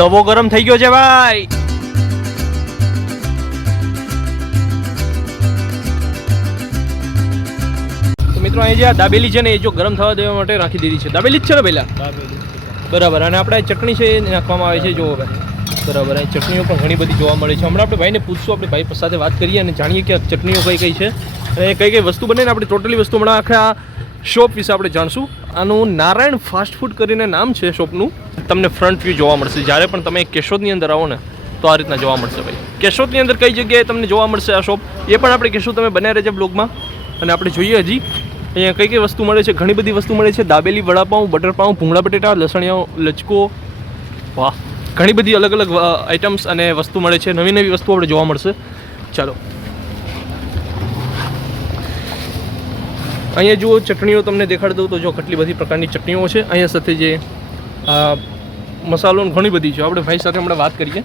તવો ગરમ થઈ ગયો છે ભાઈ. મિત્રો, અહીં જે આ દાબેલી છે ને, એ જો ગરમ થવા દેવા માટે રાખી દીધી છે. દાબેલી જ છે ને પહેલાં? બરાબર, અને આપણે ચટણી છે એ નાખવામાં આવે છે જો હવે. બરાબર, અહીં ચટણીઓ પણ ઘણી બધી જોવા મળે છે. હમણાં આપણે ભાઈને પૂછશું, આપણે ભાઈ સાથે વાત કરીએ અને જાણીએ કે ચટણીઓ કઈ કઈ છે. અને કઈ કઈ વસ્તુ બને ને, આપણે ટોટલી વસ્તુ હમણાં આખા શોપ વિશે આપણે જાણશું. આનું નારાયણ ફાસ્ટ ફૂડ કરીને નામ છે શોપનું. તમને ફ્રન્ટ વ્યૂ જોવા મળશે. જ્યારે પણ તમે કેશોદની અંદર આવો ને, તો આ રીતના જોવા મળશે ભાઈ. કેશોદની અંદર કઈ જગ્યાએ તમને જોવા મળશે આ શોપ એ પણ આપણે કહેશું, તમે બન્યા રહેજો બ્લોગમાં અને આપણે જોઈએ હજી, અહીંયા કઈ કઈ વસ્તુ મળે છે? ઘણી બધી વસ્તુ મળે છે. દાબેલી વડાપાઉં બટરપાઉં ભૂંગળા બટેટા, લસણિયા, લચકો. વાહ. ઘણી બધી અલગ અલગ આઇટમ્સ અને વસ્તુ મળે છે. નવી નવી વસ્તુ આપણે જોવા મળશે. ચાલો. અહીંયા જુઓ, ચટણીઓ તમને દેખાડી દઉં તો જો કેટલી બધી પ્રકારની ચટણીઓ છે. અહીંયા સાથે જે આ મસાલો ઘણી બધી છે. આપણે ભાઈ સાથે હમણાં વાત કરીએ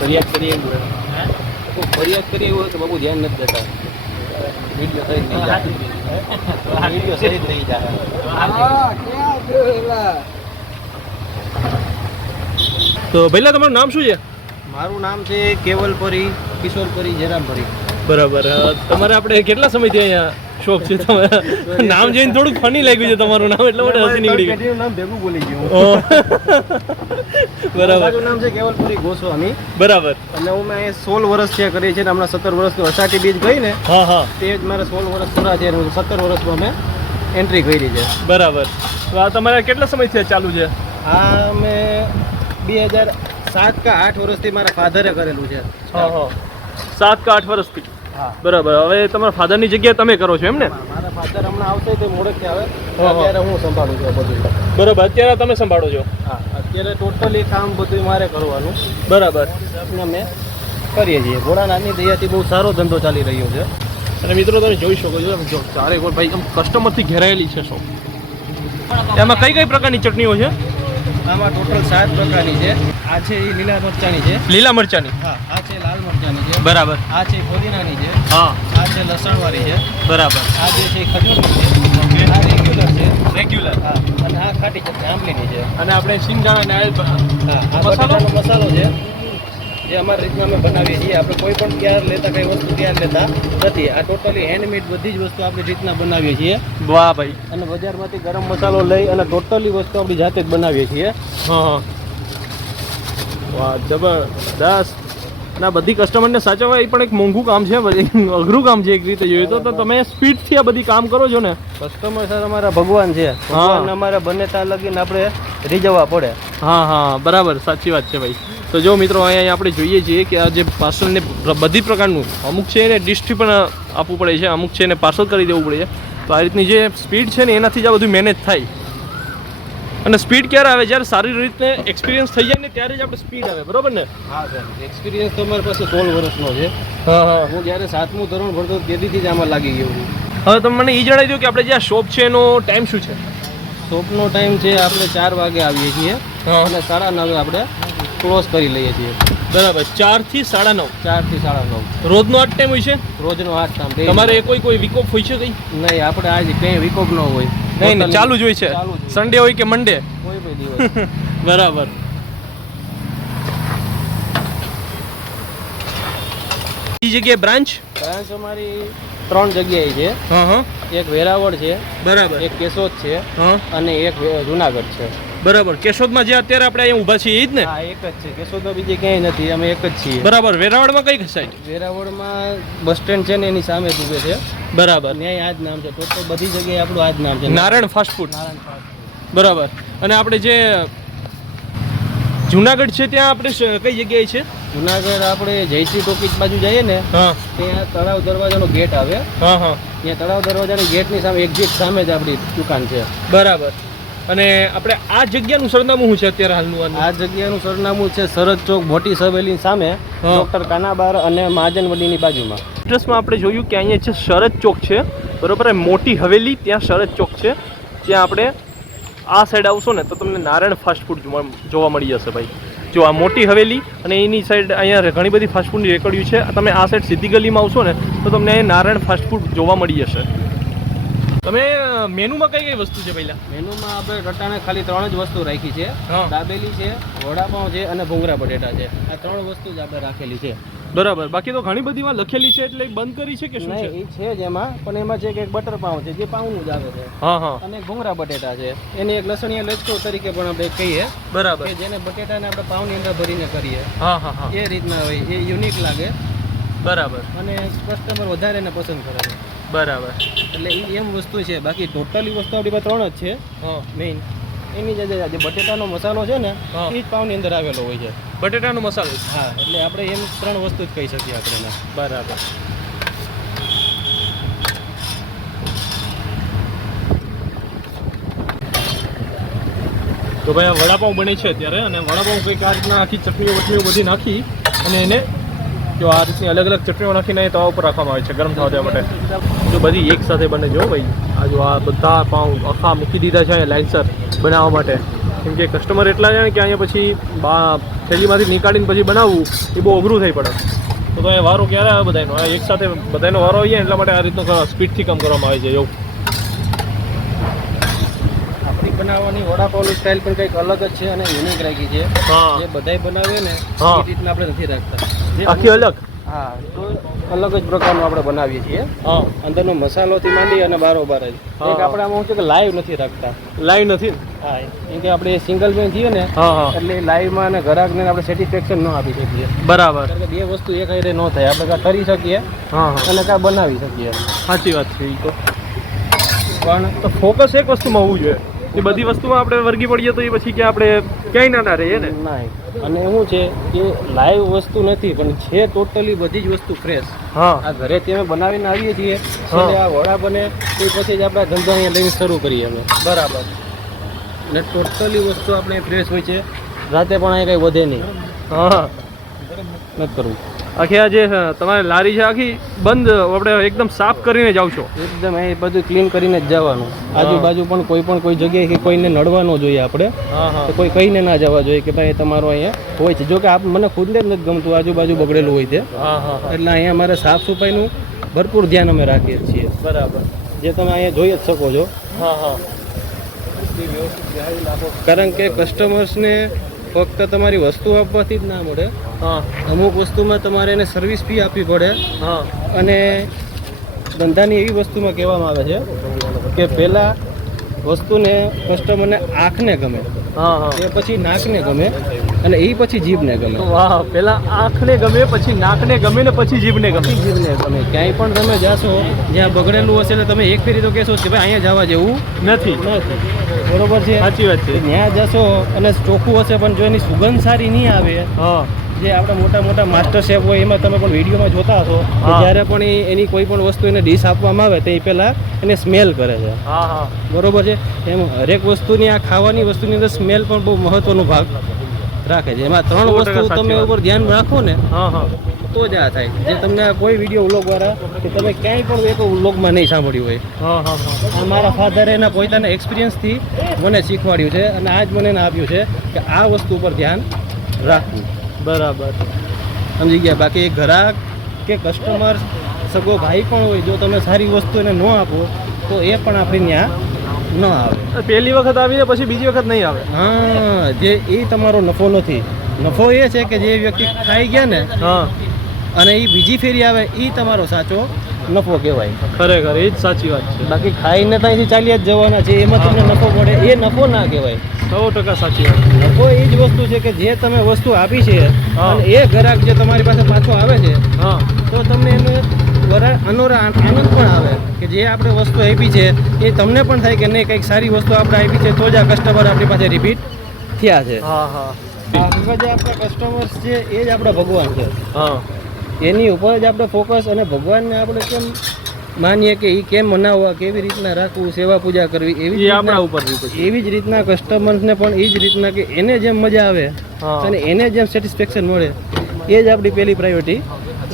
ફરિયાદ કરીએ એવું હોય. કોઈ ફરિયાદ બાબુ ધ્યાન નથી દેતા. વીડિયો સહિત નહીં જાય. વીડિયો સહિત નહીં જાય. તો ભાઈલા તમારું નામ શું છે? મારું નામ છે કેવલપરી કિશોરપરી જયરામપરી બરાબર. તમારે આપણે કેટલા સમયથી અહીંયા શોપ છે તમારે. નામ જોઈને થોડુંક ફની લાગ્યું છે તમારું નામ એટલે માટે હસી નીકળી ગયું. નામ ભેગું બોલી ગયું. બરાબર. નામ છે કેવલપુરી ગોસ્વામી. બરાબર. અને હું મેં સોળ વર્ષ થયા કરી છે હમણાં સત્તર વર્ષની અષાઢી બીજ ગઈ ને હા હા. તે જ મારે સોળ વર્ષ પૂરા છે સત્તર વર્ષમાં મેં એન્ટ્રી કરી છે. બરાબર. તો આ તમારે કેટલા સમયથી ચાલુ છે? આ મેં બે હજાર સાત કે આઠ વર્ષથી મારા ફાધરે કરેલું છે. સાત કે આઠ વર્ષથી? બરાબર. હવે તમારા ફાધરની જગ્યાએ તમે કરો છો એમ ને? મારા ફાધર હમણાં આવશે તે મોડેથી આવે. અત્યારે હું સંભાળું છું બધું. બરાબર. અત્યારે તમે સંભાળો છો? હા. અત્યારે ટોટલી કામ બધું મારે કરવાનું. બરાબર. અમે કરીએ છીએ. ભોળાનાથની દયાથી બહુ સારો ધંધો ચાલી રહ્યો છે. અને મિત્રો તમે જોઈ શકો છો જો ચારે ભાઈ કસ્ટમરથી ઘેરાયેલી છે શોપ. એમાં કઈ કઈ પ્રકારની ચટણીઓ છે? આમાં ટોટલ સાત પ્રકારની છે. આ છે એ લીલા મરચાની છે. લીલા મરચાની? હા આ છે લાલ મરચાની છે. બરાબર. આ છે ફોદીનાની છે. હા. આ છે લસણવાળી છે. બરાબર. આ જે છે ખજૂરની છે. આ રેગ્યુલર છે. રેગ્યુલર હા અને આ ખાટી છે આંબલીની છે. અને આપણે સિંગદાણા ને મસાલો? મસાલો છે. જે અમારી રીતના અમે બનાવીએ છીએ આપણે કોઈ પણ તૈયાર લેતા કઈ વસ્તુ તૈયાર લેતા નથી. આ ટોટલી હેન્ડમેડ બધી જ વસ્તુ આપણી રીતના બનાવીએ છીએ. વાહ ભાઈ. અને બજારમાંથી ગરમ મસાલો લઈ અને ટોટલી વસ્તુ આપણી જાતે જ બનાવીએ છીએ. હા વાહ જબરદસ્ત. ના બધી કસ્ટમરને સાચવવા એ પણ એક મોંઘું કામ છે અઘરું કામ છે એક રીતે જોઈએ તો. તો તમે સ્પીડથી આ બધી કામ કરો છો ને? કસ્ટમર સર અમારા ભગવાન છે. ભગવાન અમારા બને ત્યાં લગીને આપણે રીઝવવા પડે. હા હા. બરાબર. સાચી વાત છે ભાઈ. તો જો મિત્રો અહીંયા આપણે જોઈએ છીએ કે આ જે પાર્સલને બધી પ્રકારનું અમુક છે એને ડિસ્ટ્રી પણ આપવું પડે છે અમુક છે એને પાર્સલ કરી દેવું પડે છે. તો આ રીતની જે સ્પીડ છે ને એનાથી જ આ બધું મેનેજ થાય. અને સ્પીડ ક્યારે આવે? જ્યારે સારી રીતે એક્સપિરિયન્સ થઈ જાય ને ત્યારે જ આપણે સ્પીડ આવે બરાબર ને? હા સર. એક્સપિરિયન્સ તો અમારી પાસે સોળ વર્ષનો છે. હા હા. હું જ્યારે સાતમું ધોરણ ભરતો તેથી જ આમાં લાગી ગયો છું. હવે તમે મને એ જણાવી દો કે આપણે જે આ શોપ છે એનો ટાઈમ શું છે? શોપનો ટાઈમ છે આપણે ચાર વાગે આવીએ છીએ. અને સાડા નવે આપણે ક્લોઝ કરી લઈએ છીએ. બરાબર ચારથી સાડા નવ. ચારથી સાડા નવ. રોજનો આઠ ટાઈમ હોય છે? રોજનો આઠ ટાઈમ તમારે કોઈ કોઈ વિકોપ હોય છે કઈ? નહીં આપણે આજે કઈ વિકોપ ન હોય. નહીં નહીં ચાલુ જ હોય છે. સન્ડે હોય. કે મંડે કોઈ પણ દિવસ. બરાબર. બીજી જગ્યાએ બ્રાન્ચ બ્રાન્ચ અમારી ત્રણ જગ્યાએ છે. એક વેરાવળ છે બરાબર. એક કેશોદ છે અને એક જુનાગઢ છે. બરાબર. કેશોદમાં જે અત્યારે આપણે અહીંયા ઊભા છીએ એ જ ને? હા એક જ છે. કેશોદમાં બીજે ક્યાંય નથી. અમે એક જ છીએ. બરાબર. વેરાવળમાં કઈ સાઈડ વેરાવળમાં બસ સ્ટેન્ડ છે ને એની સામે જ ઊભે છે. બરાબર. ન્યાય આ જ નામ છે. ટોટલ બધી જગ્યાએ આપણું આ જ નામ છે. Narayan fast food Narayan fast બરાબર. અને આપણે જે જુનાગઢ છે ત્યાં આપણે કઈ જગ્યાએ છે? જુનાગઢ આપણે જયશ્રી ટોપિક બાજુ જઈએ ને ત્યાં તળાવ દરવાજાનો ગેટ આવે. હા હા. ત્યાં તળાવ દરવાજાની ગેટની સામે એક્ઝિટ સામે જ આપણી દુકાન છે. બરાબર. અને આપણે આ જગ્યાનું સરનામું શું છે અત્યારે હાલનું? આ જગ્યાનું સરનામું છે સરદ ચોક મોટી સવેલી સામે. ડોક્ટર કાનાબાર અને મહાજનવડીની બાજુમાં. એડ્રેસમાં આપણે જોયું કે અહીંયા છે શરદ ચોક છે બરોબર મોટી હવેલી ત્યાં શરદ ચોક છે. ત્યાં આપણે આ સાઈડ આવશો ને તો તમને નારાયણ ફાસ્ટ ફૂડ જોવા જોવા મળી જશે ભાઈ. જો આ મોટી હવેલી અને એની સાઈડ અહીંયા ઘણી બધી ફાસ્ટ ફૂડની રેકડીઓ છે. તમે આ સાઈડ સીધી ગલીમાં આવશો ને તો તમને અહીંયા નારાયણ ફાસ્ટ ફૂડ જોવા મળી જશે. તમે મેનુમાં કઈ કઈ વસ્તુ છે પહેલા? મેનુમાં આપણે રટાણે ખાલી ત્રણ જ વસ્તુ રાખી છે. દાબેલી છે વડાપાઉં છે અને ભૂંગરા બટેટા છે. આ ત્રણ વસ્તુ જ આપણે રાખેલી છે. બરાબર. બાકી તો ઘણી બધીમાં લખેલી છે એટલે બંધ કરી છે કે શું છે? એ છે જ એમાં પણ એમાં છે કે એક બટર પાઉં છે જે પાઉંનું જ આવે છે. હા હા. અને ભૂંગરા બટેટા છે. એની એક લસણીયા લચકો તરીકે પણ આપણે કહીએ બરાબર. કે જેને બટેટાને આપણે પાઉંની અંદર ભરીને કરીએ. હા હા હા. એ રીતના હોય એ યુનિક લાગે. બરાબર. અને કસ્ટમર વધારે એને પસંદ કરે છે. બરાબર. એટલે એ એમ વસ્તુ છે. બાકી ટોટલી વસ્તુ આપણી પાસે ત્રણ જ છે. મેઇન એની જે જે બટેટાનો મસાલો છે ને. એ જ પાઉંની અંદર આવેલો હોય છે. બટેટાનો મસાલો. હા એટલે આપણે એમ ત્રણ વસ્તુ જ કહી શકીએ આપણે બરાબર. તો ભાઈ આ વડાપાઉં બને છે અત્યારે અને વડાપાઉં કંઈક આ રીતના આખી ચટણીઓ વટણીઓ બધી નાખી અને એને જો આ રીતની અલગ અલગ ચટણીઓ નાખીને તવા ઉપર રાખવામાં આવે છે ગરમ થવા દેવા માટે. જો બધી એક સાથે બને જો ભાઈ. આ જો આ બધા પાઉં આખા મૂકી દીધા છે અહીંયા લાઇનસર બનાવવા માટે. કેમ કે કસ્ટમર એટલા છે ને કે અહીંયા પછી બા થેલીમાંથી નીકાળીને પછી બનાવવું એ બહુ અઘરું થઈ પડે. તો તો એ વારો ક્યારે આવે બધાનો આ એક સાથે બધાનો વારો આવી જાય એટલા માટે આ રીતનો સ્પીડથી કામ કરવામાં આવે છે એવું. આપણી બનાવવાની વડાપાવની સ્ટાઇલ પણ કંઈક અલગ જ છે અને યુનિક રાખી છે. જે બધાય બનાવે ને. એ રીતના આપણે નથી રાખતા. આખી અલગ હા તો અલગ જ પ્રકારનું આપણે બનાવીએ છીએ. હા. અંદરનો મસાલોથી માંડી અને બારોબાર જ. એક આપણે આમાં શું છે કે લાઈવ નથી રાખતા. લાઈવ નથી? હા કેમ કે આપણે સિંગલ મેન છીએ ને એટલે લાઈવમાં અને ગ્રાહકને આપણે સેટિસ્ફેક્શન ન આપી શકીએ. બરાબર. કારણ કે બે વસ્તુ એક હારે ન થાય. આપણે કાં કરી શકીએ અને કાં બનાવી શકીએ. સાચી વાત છે એ તો. પણ તો ફોકસ એક વસ્તુમાં હોવું જોઈએ. એ બધી વસ્તુમાં આપણે વર્ગી પડીએ તો એ પછી કે આપણે ક્યાંય ના ના રહીએ ને? નહીં અને શું છે કે લાઈવ વસ્તુ નથી પણ છે ટોટલી બધી જ વસ્તુ ફ્રેશ હા. આ ઘરેથી અમે બનાવીને આવીએ છીએ આ વડા બને એ પછી જ આપણા ધંધા અહીંયા લઈને શરૂ કરીએ અમે. બરાબર. અને ટોટલી વસ્તુ આપણે ફ્રેશ હોય છે. રાતે પણ અહીંયા કંઈ વધે નહીં. હા. નથી કરવું. આખી આ જે તમારી લારી છે આખી બંધ આપણે એકદમ સાફ કરીને જાવ છો એકદમ એ બધું ક્લીન કરીને જ જવાનું. આજુબાજુ પણ કોઈ પણ કોઈ જગ્યાએ કોઈને નડવા ન જોઈએ આપણે તો કોઈ કહીને ના જવા જોઈએ કે ભાઈ તમારો અહીંયા હોય છે. જો કે આપ મને ખુદને જ નથી ગમતું આજુબાજુ બગડેલું હોય હા એટલે અહીંયા અમારે સાફ સફાઈનું ભરપૂર ધ્યાન અમે રાખીએ છીએ. બરાબર. જે તમે અહીંયા જોઈ જ શકો છો. હા હા. કારણ કે કસ્ટમર્સને ફક્ત તમારી વસ્તુ આપવાથી જ ના મળે. હા. અમુક વસ્તુમાં તમારે એને સર્વિસ ફી આપવી પડે. હા. અને ધંધાની એવી વસ્તુમાં કહેવામાં આવે છે કે પહેલાં વસ્તુને કસ્ટમરને આંખને ગમે. હા હા. એ પછી નાકને ગમે. અને એ પછી જીભને ગમે. વાહ પેલા આંખને ગમે પછી નાકને ગમે ને પછી જીભને ગમે. જીભને ગમે. ક્યાંય પણ તમે જાશો જ્યાં બગડેલું હશે ને તમે એક ફેરી તો કહેશો કે ભાઈ અહીંયા જવા જેવું નથી. બરોબર છે? સાચી વાત છે. ત્યાં જશો અને ચોખ્ખું હશે પણ જો એની સુગંધ સારી નહીં આવે હા. જે આપણા મોટા મોટા માસ્ટર શેફ હોય એમાં તમે પણ વિડીયોમાં જોતા હશો જ્યારે પણ એની કોઈ પણ વસ્તુ એને ડીશ આપવામાં આવે તો એ પહેલાં એને સ્મેલ કરે છે. બરોબર છે? એમ હરેક વસ્તુની આ ખાવાની વસ્તુની અંદર સ્મેલ પણ બહુ મહત્વનો ભાગ રાખે છે. એમાં ત્રણ વસ્તુ તમે ઉપર ધ્યાન રાખો ને હા હા. તો જ આ થાય. જે તમને કોઈ વીડિયો વ્લોગ વાળા કે તમે ક્યાંય પણ એક વ્લોગમાં નહીં સાંભળ્યું હોય. મારા ફાધરે એના પોતાના એક્સપિરિયન્સથી મને શીખવાડ્યું છે અને આજ મને એને આપ્યું છે કે આ વસ્તુ ઉપર ધ્યાન રાખવું. બરાબર. સમજી ગયા? બાકી ગ્રાહક કે કસ્ટમર સગો ભાઈ પણ હોય જો તમે સારી વસ્તુ એને ન આપો તો એ પણ આપણે ત્યાં ન આવે. પહેલી વખત આવીને પછી બીજી વખત નહીં આવે. હા જે એ તમારો નફો નથી. નફો એ છે કે જે વ્યક્તિ ખાઈ ગયા ને હા. અને એ બીજી ફેરી આવે એ તમારો સાચો નફો કહેવાય. ખરેખર એ જ સાચી વાત છે. બાકી ખાઈને ત્યાંથી ચાલ્યા જ જવાના છે એમાં તમને નફો મળે એ નફો ના કહેવાય. સો ટકા સાચી વાત નફો એ જ વસ્તુ છે કે જે તમે વસ્તુ આપી છે અને એ ગ્રાહક જે તમારી પાસે પાછો આવે છે હા. તો તમને એનો વરા અનોરા આનંદ પણ આવે. જે આપણે વસ્તુ આપી છે એ તમને પણ થાય કે નહીં કંઈક સારી વસ્તુ આપણે આપી છે તો જ આ કસ્ટમર આપણી પાસે રિપીટ થયા છે. હા જે આપણા કસ્ટમર્સ છે એ જ આપણા ભગવાન છે. હા. એની ઉપર જ આપણે ફોકસ અને ભગવાનને આપણે કેમ માનીએ કે એ કેમ મનાવવા કેવી રીતના રાખવું સેવા પૂજા કરવી એવી આપણા ઉપર એવી જ રીતના કસ્ટમર્સને પણ એ જ રીતના કે એને જેમ મજા આવે અને એને જેમ સેટિસ્ફેક્શન મળે એ જ આપણી પહેલી પ્રાયોરિટી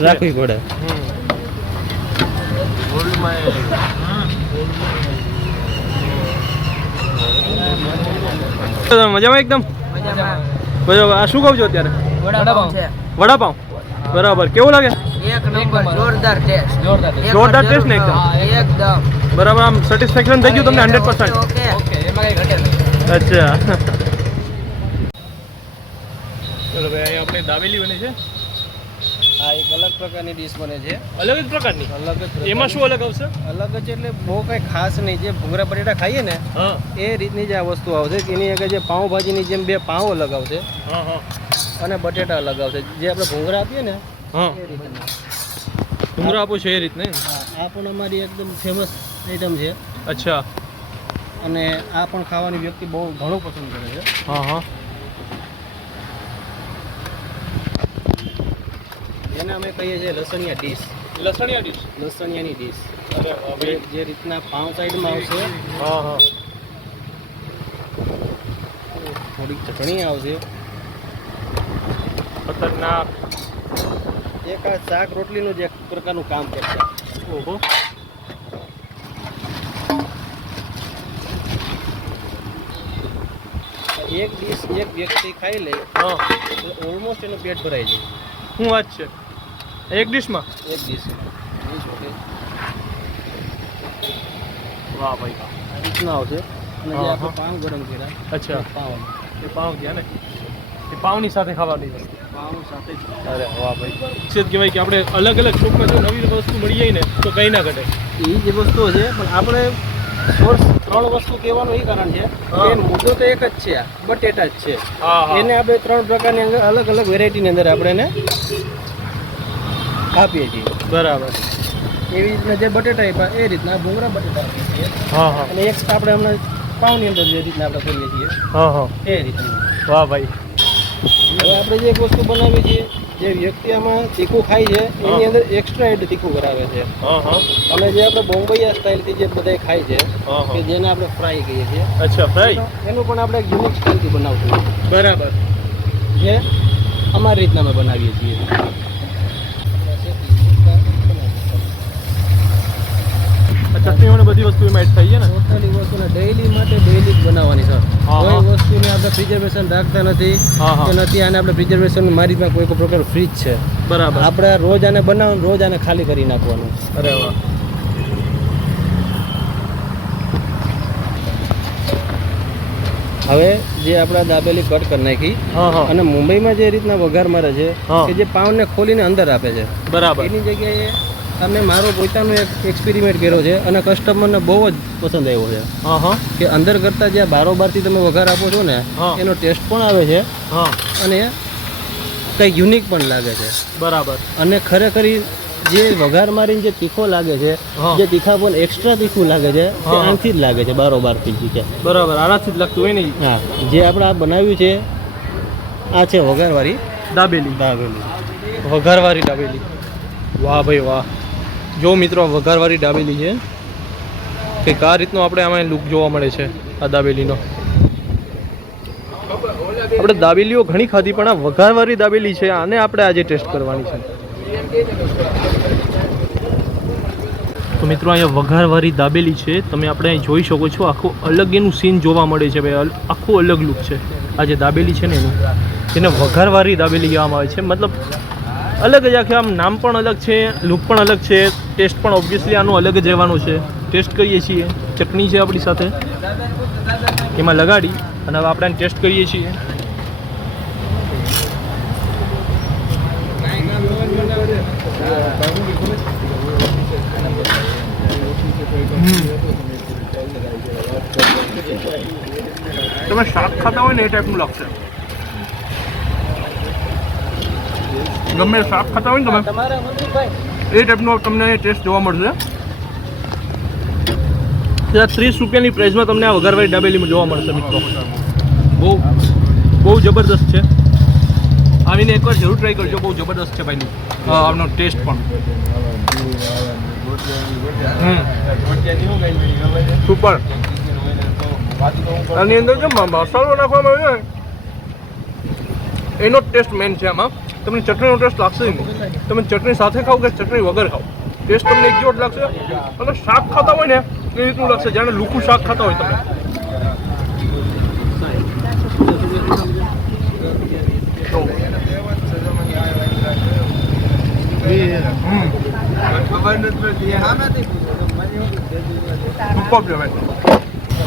રાખવી પડે. મજામાં એકદમ? બરાબર. આ શું કહું છો અત્યારે? વડાપાઉં બરાબર. કેવું લાગે? એક નંબર. જોરદાર ટેસ્ટ. ને એકદમ? એકદમ. બરાબર. આમ સેટિસ્ફેક્શન થઈ ગયું તમને હંડ્રેડ પર્સન્ટ અચ્છા. ચલો ભાઈ અહીંયા આપણે દાબેલી બની છે. આ એક અલગ પ્રકારની ડીશ બને છે. અલગ જ પ્રકારની? અલગ જ એમાં શું અલગ આવશે? અલગ જ એટલે બહુ કઈ ખાસ નહીં. જે ભૂંગળા બટેટા ખાઈએ ને એ રીતની જ આ વસ્તુ આવશે. એની આગળ જે પાઉંભાજીની જેમ બે પાઉં અલગ આવશે. હા હા. અને બટેટા અલગ આવશે. જે આપણે ભૂંગળા આપીએ ને એ રીતના. ડુંગરા આપો છો એ રીતને? આ પણ અમારી એકદમ ફેમસ આઈટમ છે. અચ્છા. અને આ પણ ખાવાની વ્યક્તિ બહુ ઘણું પસંદ કરે છે. હા હા. એને અમે કહીએ છીએ લસણિયા ડીશ. લસણિયા ડીશ? લસણિયાની ડીશ. અરે જે રીતના પાઉં સાઈડમાં આવશે હા હા. થોડીક ચટણી આવશે. ખતરનાક. એક આ શાક રોટલીનું જ એક પ્રકારનું કામ કરશે. ઓહો. એક ડીશ એક વ્યક્તિ ખાઈ લે ઓલમોસ્ટ એનું પેટ ભરાઈ જાય. શું વાત છે. એક ડીશમાં? એક ડીશ. વાહ ભાઈ આ રીતના આવશે. અને જે આપણે પાઉં ગરમ કર્યા. અચ્છા. પાઉં એ પાઉં ગયા ને? એ પાઉંની સાથે ખાવાની વસ્તુ. પાઉં સાથે અરે વાહ ભાઈ. છે કહેવાય કે આપણે અલગ અલગ શોપમાં જો નવી વસ્તુ મળી જાય ને તો કંઈ ના ઘટે. એ જે વસ્તુઓ છે પણ આપણે સોર્સ ત્રણ વસ્તુ કહેવાનું એ કારણ છે. કે મુદ્દો તો એક જ છે બટેટા જ છે. એને આપણે ત્રણ પ્રકારની અંદર અલગ અલગ વેરાયટીની અંદર આપણે એને આપીએ છીએ. બરાબર. એવી રીતના જે બટેટા આપ્યા એ રીતના ભૂંગળા બટેટા આપીએ છીએ. હા હા. અને એક આપણે હમણાં પાઉની અંદર જે રીતના આપણે કરીએ છીએ હા હા. એ રીતના. વાહ ભાઈ. હવે આપણે જે એક વસ્તુ બનાવીએ છીએ જે વ્યક્તિ આમાં તીખું ખાય છે એની અંદર એક્સ્ટ્રા એડ તીખું કરાવે છે. હા હા. અને જે આપણે બોમ્બઈયા સ્ટાઇલથી જે બધા ખાય છે કે જેને આપણે ફ્રાય કહીએ છીએ અચ્છા ફ્રાય એનું પણ આપણે યુનિક સ્ટાઇલથી બનાવશું. બરાબર. જે અમારી રીતના અમે બનાવીએ છીએ આ ચટણીઓ વસ્તુ એમાં એડ થઈ છે ને? ટોટલી વસ્તુને ડેઈલી માટે ડેઈલી જ બનાવવાની સર. કોઈ વસ્તુને આપણે પ્રિઝર્વેશન રાખતા નથી કે નથી આને આપણે પ્રિઝર્વેશન મારી પાસે કોઈ પ્રકાર ફ્રીજ છે. બરાબર. આપણે રોજ આને બનાવવાનું રોજ આને ખાલી કરી નાખવાનું. અરે વાહ. હવે જે આપણે દાબેલી કટ કરી નાખી અને મુંબઈમાં જે રીતના વઘાર મારે છે. કે જે પાઉને ખોલીને અંદર આપે છે. બરાબર. એની જગ્યાએ અમે મારો પોતાનો એક એક્સપેરિમેન્ટ કર્યો છે અને કસ્ટમરને બહુ જ પસંદ આવ્યો છે. હા હા. કે અંદર કરતાં જે બારોબારથી તમે વઘાર આપો છો ને એનો ટેસ્ટ પણ આવે છે હા. અને કંઈક યુનિક પણ લાગે છે. બરાબર. અને ખરેખર જે વઘાર મારીને જે તીખો લાગે છે જે તીખા પણ એક્સ્ટ્રા તીખું લાગે છે તે આનાથી જ લાગે છે બારોબારથી જ બરાબર આનાથી જ લાગતું હોય ને હા જે આપણે આ બનાવ્યું છે આ છે વઘારવાળી દાબેલી. દાબેલી. વઘારવાળી દાબેલી. વાહ ભાઈ વાહ. જો મિત્રો વઘારવાળી દાબેલી છે. કંઈક આ રીતનો આપણે આમાં લુક જોવા મળે છે, આ દાબેલીનો. આપણે દાબેલીઓ ઘણી ખાધી, પણ આ વઘારવાળી દાબેલી છે, આને આપણે આજે ટેસ્ટ કરવાની છે. તો મિત્રો, અહીંયા વઘારવાળી દાબેલી છે. તમે આપણે અહીં જોઈ શકો છો, આખું અલગ એનું સીન જોવા મળે છે, ભાઈ. આખું અલગ લુક છે. આ જે દાબેલી છે ને એનું. એને વઘારવાળી દાબેલી કહેવામાં આવે છે. મતલબ અલગ જ આખે આમ નામ પણ અલગ છે લુક પણ અલગ છે ટેસ્ટ પણ ઓબ્વિયસલી આનું અલગ જ રહેવાનું છે. ટેસ્ટ કરીએ છીએ. ચટણી છે આપણી સાથે. એમાં લગાડી અને હવે આપણે ટેસ્ટ કરીએ છીએ. તમે શાક ખાતા હોય ને એ ટાઈપનું લાગશે. ગમે સાફ ખાતા હોય ને તમે. તમારા એ ટાઈપનો તમને ટેસ્ટ જોવા મળશે. ત્યાં ત્રીસ રૂપિયાની પ્રાઇસમાં તમને આ વઘારવાળી ડાબેલીમાં જોવા મળશે મિત્રો. બહુ બહુ જબરદસ્ત છે. આવીને એકવાર જરૂર ટ્રાય કરજો. બહુ જબરદસ્ત છે ભાઈનું. આમનો ટેસ્ટ પણ. સુપર આની અંદર જે મસાલો નાખવામાં આવ્યો એનો જ ટેસ્ટ મેન છે આમાં. તમને ચટણીનો ટેસ્ટ લાગશે નહીં. તમે ચટણી સાથે ખાઓ કે ચટણી વગર ખાઓ ટેસ્ટ તમને એક જેવો લાગશે. અને શાક ખાતા હોય ને, એ રીતનું લાગશે. જાણે લૂકું શાક ખાતા હોય તમે.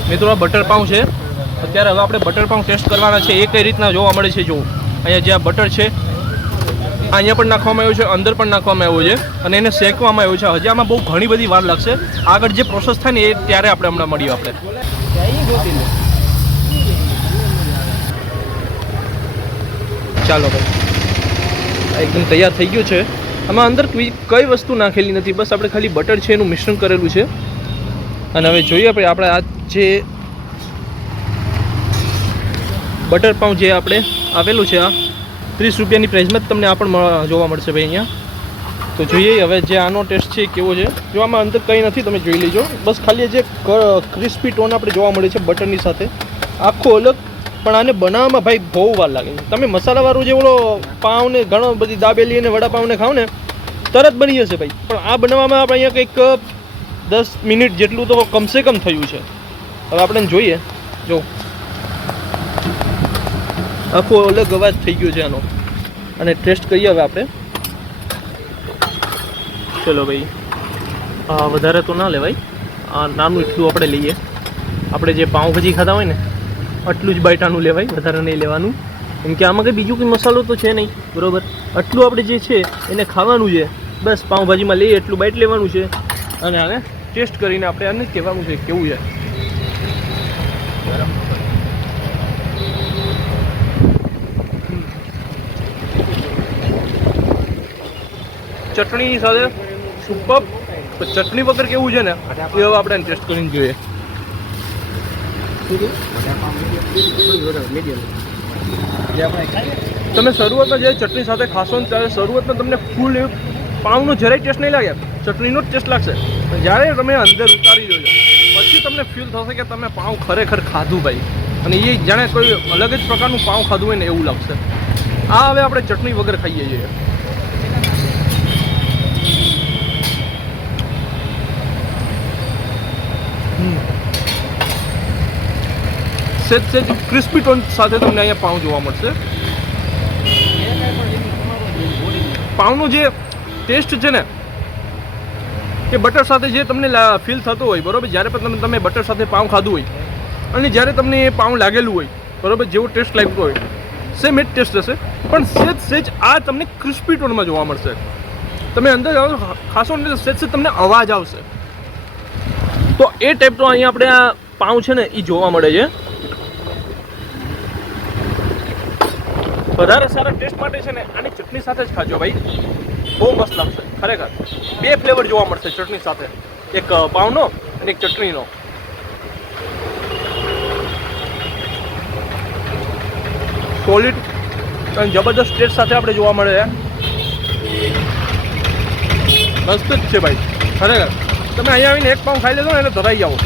મિત્રો બટર પાઉં છે. અત્યારે હવે આપણે બટર પાઉં ટેસ્ટ કરવાના છે. એ કઈ રીતના જોવા મળે છે જો અહીંયા જ્યાં બટર છે અહીંયા પણ નાખવામાં આવ્યું છે, અંદર પણ નાખવામાં આવ્યું છે અને એને શેકવામાં આવ્યું છે. હજી આમાં બહુ ઘણી બધી વાર લાગશે. આગળ જે પ્રોસેસ થાય ને એ ત્યારે આપણે હમણાં મળીએ આપણે. ચાલો ભાઈ. એકદમ તૈયાર થઈ ગયું છે. આમાં અંદર કોઈ વસ્તુ નાખેલી નથી. બસ આપણે ખાલી બટર છે એનું મિશ્રણ કરેલું છે. અને હવે જોઈએ ભાઈ આપણે આ જે બટર પાઉં જે આપણે આવેલું છે આ. ત્રીસ રૂપિયાની પ્રાઇસમાં જ તમને આ પણ જોવા મળશે ભાઈ અહીંયા. તો જોઈએ હવે જે આનો ટેસ્ટ છે કેવો છે. જો આમાં અંદર કંઈ નથી, તમે જોઈ લેજો. બસ ખાલી જે ક્રિસ્પી ટોન આપણે જોવા મળે છે બટરની સાથે. આખો અલગ, પણ આને બનાવવામાં ભાઈ બહુ વાર લાગે છે. તમે મસાલાવાળું જે ઓલો પાઉં ને ઘણો બધી દાબેલી અને વડાપાઉં ને ખાવ ને તરત બની જશે ભાઈ. પણ આ બનાવવામાં આપણે અહીંયા કંઈક, દસ મિનિટ જેટલું તો કમસે કમ થયું છે. હવે આપણે જોઈએ જો. આખો અલગ અવાજ થઈ ગયો છે આનો. અને ટેસ્ટ કરીએ હવે આપણે. ચલો ભાઈ. વધારે તો ના લેવાય. નાનું એટલું આપણે લઈએ. આપણે જે પાઉંભાજી ખાતા હોય ને, આટલું જ બાયટાનું લેવાય, વધારે નહીં લેવાનું. કેમ કે આમાં કંઈ બીજું કંઈ મસાલો તો છે નહીં, બરાબર? આટલું આપણે જે છે, એને ખાવાનું છે. બસ પાઉંભાજીમાં લઈએ, એટલું બાઇટ લેવાનું છે. અને આને ટેસ્ટ કરીને આપણે આને કહેવાનું છે, કેવું છે. ચટણી સાથે સુપર ચટણી વગર કેવું છે ને? એ હવે આપણે ટેસ્ટ કરીને જોઈએ. તમે શરૂઆતમાં જે ચટણી સાથે ખાશો ને ત્યારે શરૂઆતમાં તમને ફૂલ પાઉંનો જરાય ટેસ્ટ નહીં લાગે. ચટણીનો જ ટેસ્ટ લાગશે. જ્યારે તમે અંદર ઉતારી જોજો, પછી તમને ફીલ થશે કે તમે પાઉં ખરેખર ખાધું ભાઈ. અને એ જાણે કોઈ અલગ જ પ્રકારનું પાઉં ખાધું હોય ને એવું લાગશે. આ હવે આપણે ચટણી વગર ખાઈએ છીએ. સેજ સેજ ક્રિસ્પી ટોન સાથે તમને અહીંયા પાઉં જોવા મળશે. પાઉંનો જે ટેસ્ટ છે ને, એ બટર સાથે જે તમને ફીલ થતો હોય, બરોબર? જ્યારે પણ તમે તમે બટર સાથે પાઉં ખાધું હોય, અને જ્યારે તમને એ પાઉં લાગેલું હોય, બરોબર? જેવો ટેસ્ટ લાગતો હોય સેમ એ જ ટેસ્ટ હશે. પણ સેજ સેજ આ તમને ક્રિસ્પી ટોનમાં જોવા મળશે. તમે અંદર ખાશો ને સેજ સેજ તમને અવાજ આવશે. તો એ ટાઈપનો અહીંયા આપણે આ પાઉં છે ને એ જોવા મળે છે. વધારે સારા ટેસ્ટ માટે છે ને આની ચટણી સાથે જ ખાજો ભાઈ. બહુ મસ્ત લાગશે, ખરેખર. બે ફ્લેવર જોવા મળશે ચટણી સાથે. એક પાવનો અને એક ચટણીનો. સોલિડ અને જબરદસ્ત ટેસ્ટ સાથે આપણે જોવા મળે છે. મસ્ત જ છે ભાઈ, ખરેખર. તમે અહીંયા આવીને એક પાઉં ખાઈ લેજો ને એને ધરાઈ જાઓ.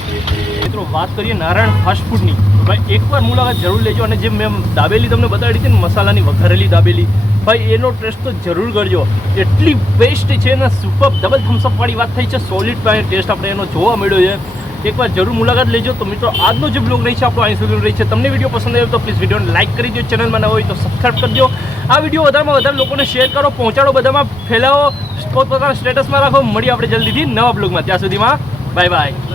મિત્રો, વાત કરીએ નારાયણ ફાસ્ટ ફૂડની તો ભાઈ, એકવાર મુલાકાત જરૂર લેજો અને જે મેં દાબેલી તમને બતાવી હતી ને, મસાલાની વઘારેલી દાબેલી, ભાઈ, એનો ટેસ્ટ તો જરૂર કરજો. એટલી બેસ્ટ છે ને સુપર ડબલ થમ્સઅપવાળી વાત થઈ છે સોલિડ ટેસ્ટ આપણે એનો જોવા મળ્યો છે. એકવાર જરૂર મુલાકાત લેજો. તો મિત્રો, આજનો જે બ્લોગ રહી છે, આપણો અહીં સુધી રહી છે. તમને વીડિયો પસંદ આવ્યો તો પ્લીઝ વિડીયોને લાઇક કરી દો ચેનલમાં ન હોય તો સબસ્ક્રાઈબ કરજો આ વીડિયો વધારેમાં વધારે લોકોને શેર કરો, પહોંચાડો બધામાં, ફેલાવો પોતપોતાના સ્ટેટસમાં રાખો. મળીએ આપણે જલ્દીથી નવા બ્લોગમાં ત્યાં સુધીમાં બાય બાય